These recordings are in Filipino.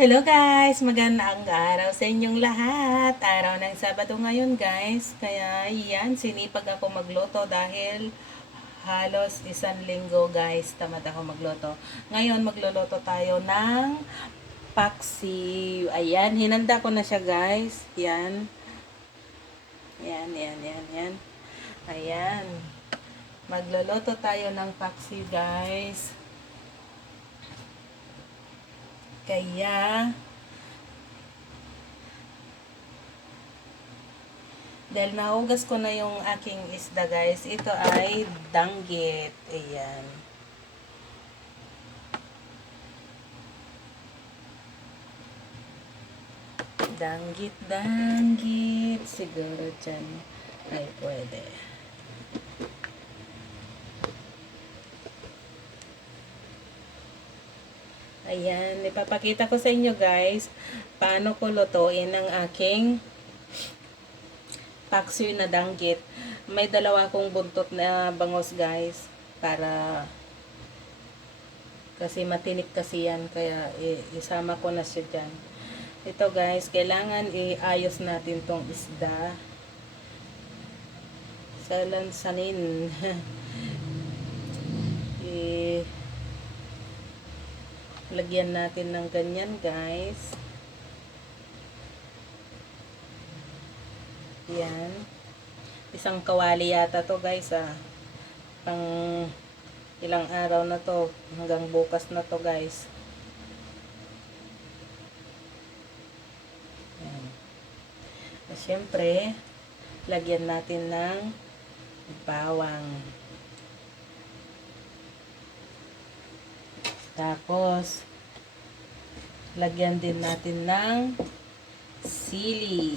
Hello guys! Magandang araw sa inyong lahat. Araw ng Sabado ngayon guys. Kaya yan, sinipag ako magluto dahil halos isang linggo guys tamad ako magluto. Ngayon magluluto tayo ng paksi. Ayan, hinanda ko na siya guys. Yan. Yan, yan, yan, yan. Ayan. Magluluto tayo ng paksi guys. Kaya, dahil nahugas ko na yung aking isda guys, ito ay danggit. Ayan. Danggit, danggit. Siguro dyan ay pwede. Ayan, ipapakita ko sa inyo guys paano ko lutuin ang aking paksiw na danggit. May dalawa akong buntot na bangos guys para kasi matinik kasi yan kaya isama ko na siya dyan. Ito guys, kailangan iayos natin tong isda sa lansanin. Lagyan natin ng ganyan, guys. Yan. Isang kawali yata to, guys, ah. Pang ilang araw na to. Hanggang bukas na to, guys. Yan. At syempre, lagyan natin ng bawang. Tapos, lagyan din natin ng sili.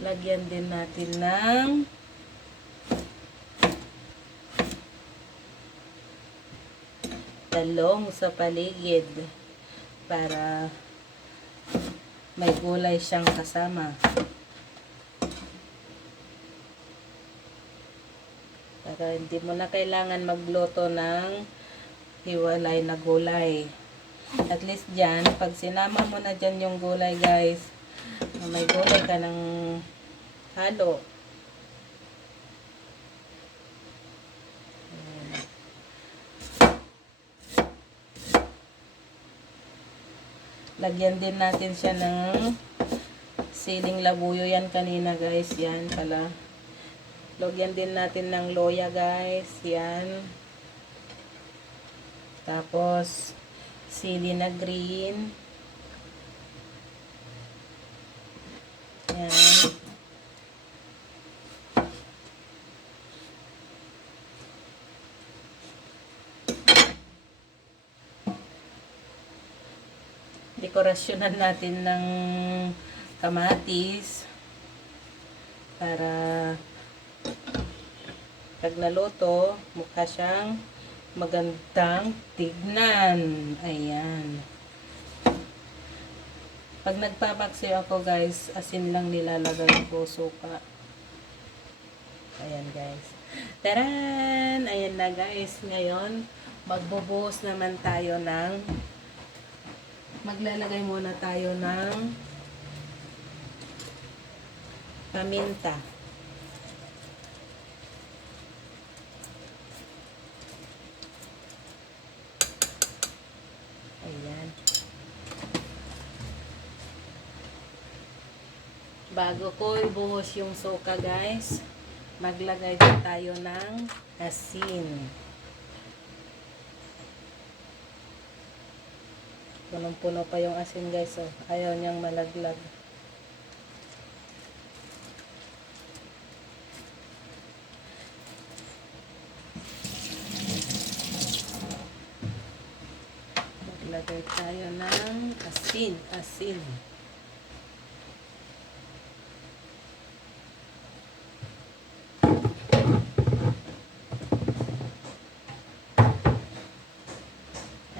Lagyan din natin ng talong sa paligid para may gulay siyang kasama. Para hindi mo na kailangan magluto ng hiwalay na gulay. At least dyan, pag sinama mo na dyan yung gulay guys, may gulay ka ng halo. Lagyan din natin siya ng siling labuyo yan kanina guys. Yan pala. Lagyan din natin ng loya guys. Yan. Tapos sili na green. Yan. Dekorasyonan natin ng kamatis para pag naluto, mukha siyang magandang tignan. Ayan. Pag nagpapaksiw ako guys, asin lang nilalagay ko suka. Ayan guys. Taran! Ayan na guys. Ngayon, magbubuhos naman tayo ng maglalagay muna tayo ng paminta. Ayan. Bago ko ibuhos yung suka guys, maglagay din tayo ng asin. Punong-puno pa yung asin guys. Oh. Ayaw niyang malaglag. Maglagay tayo ng asin. Asin.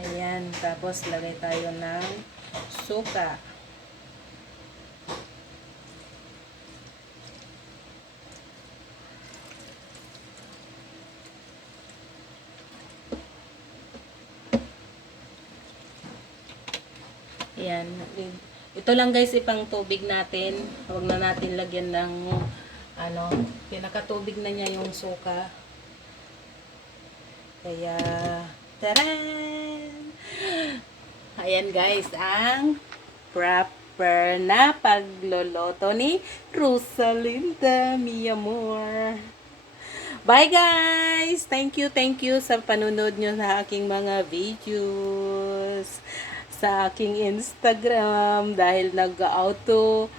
Ayan. Tapos lagay tayo ng suka. Ayan. Ito lang guys, ipang tubig natin. Huwag na natin lagyan ng ano, pinakatubig na niya yung suka. Kaya, taran! Ayan guys, ang proper na pagloloto ni Rosalinda mi amor. Bye guys! Thank you, thank you sa panunod nyo sa aking mga videos sa aking Instagram dahil nag-auto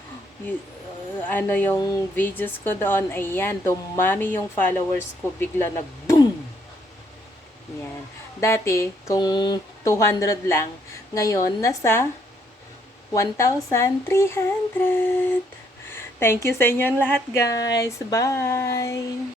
ano yung videos ko doon. Ayan, dumami yung followers ko. Bigla nag-boom! Dati, kung 200 lang, ngayon, nasa 1,300. Thank you sa inyong lahat, guys. Bye!